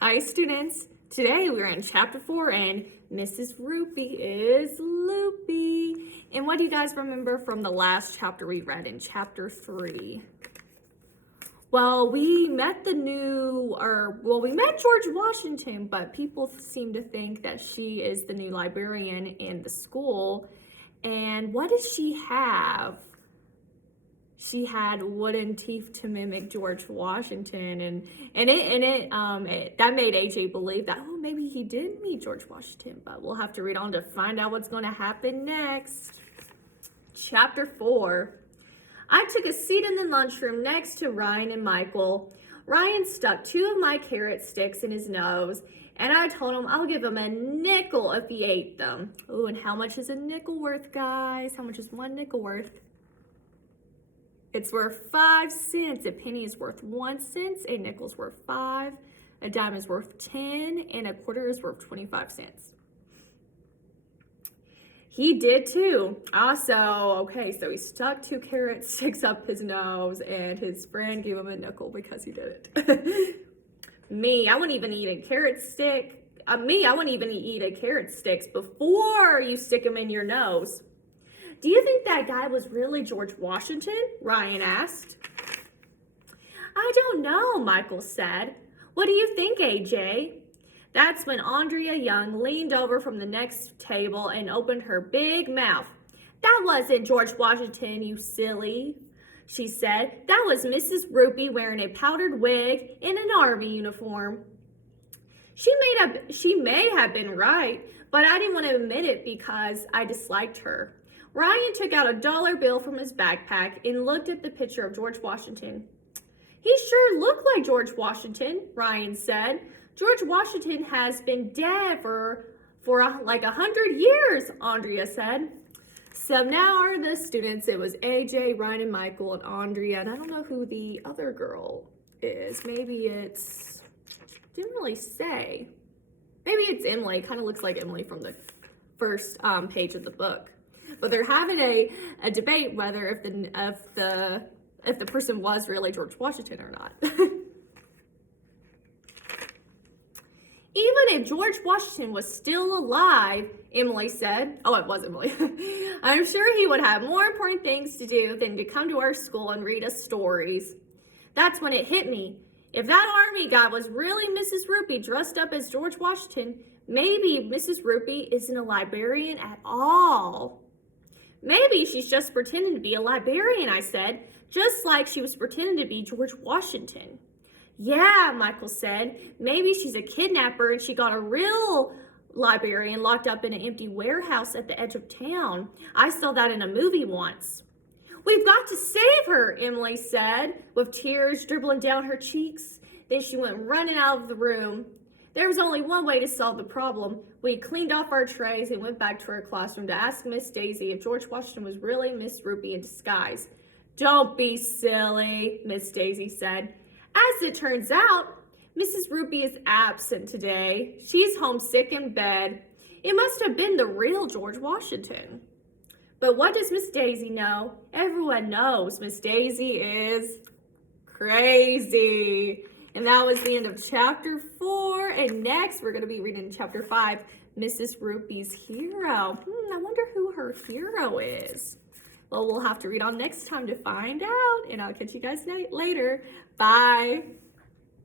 Hi students, today we're in chapter 4 and Mrs. Roopy is Loopy. And what do you guys remember from the last chapter we read in chapter 3? Well, we met we met George Washington, but people seem to think that she is the new librarian in the school. And what does she have? She had wooden teeth to mimic George Washington, and that made AJ believe that maybe he did meet George Washington, but we'll have to read on to find out what's going to happen next. Chapter 4. I took a seat in the lunchroom next to Ryan and Michael. Ryan stuck 2 of my carrot sticks in his nose, and I told him I'll give him a nickel if he ate them. Ooh, and how much is a nickel worth, guys? How much is 1 nickel worth? It's worth 5 cents. A penny is worth 1 cent. A nickel's worth 5. A dime is worth 10. And a quarter is worth 25 cents. He did too. So he stuck 2 carrot sticks up his nose and his friend gave him a nickel because he did it. Me, I wouldn't even eat a carrot stick. I wouldn't even eat a carrot sticks before you stick them in your nose. Do you think that guy was really George Washington? Ryan asked. I don't know, Michael said. What do you think, AJ? That's when Andrea Young leaned over from the next table and opened her big mouth. That wasn't George Washington, you silly, she said. That was Mrs. Roopy wearing a powdered wig and an army uniform. She may have been right, but I didn't want to admit it because I disliked her. Ryan took out a dollar bill from his backpack and looked at the picture of George Washington. He sure looked like George Washington, Ryan said. George Washington has been dead for like 100 years, Andrea said. So now are the students. It was AJ, Ryan, and Michael, and Andrea. And I don't know who the other girl is. Maybe it's, didn't really say. Maybe it's Emily. Kind of looks like Emily from the first page of the book. But they're having a debate whether if the person was really George Washington or not. Even if George Washington was still alive, Emily said, it was Emily, I'm sure he would have more important things to do than to come to our school and read us stories. That's when it hit me. If that army guy was really Mrs. Roopy dressed up as George Washington, maybe Mrs. Roopy isn't a librarian at all. Maybe she's just pretending to be a librarian, I said, just like she was pretending to be George Washington. Yeah, Michael said, maybe she's a kidnapper and she got a real librarian locked up in an empty warehouse at the edge of town. I saw that in a movie once. We've got to save her, Emily said, with tears dribbling down her cheeks. Then she went running out of the room. There was only one way to solve the problem. We cleaned off our trays and went back to our classroom to ask Miss Daisy if George Washington was really Miss Roopy in disguise. Don't be silly, Miss Daisy said. As it turns out, Mrs. Roopy is absent today. She's homesick in bed. It must have been the real George Washington. But what does Miss Daisy know? Everyone knows Miss Daisy is crazy. And that was the end of chapter 4. And next, we're going to be reading chapter 5, Mrs. Roopy's hero. I wonder who her hero is. Well, we'll have to read on next time to find out. And I'll catch you guys later. Bye.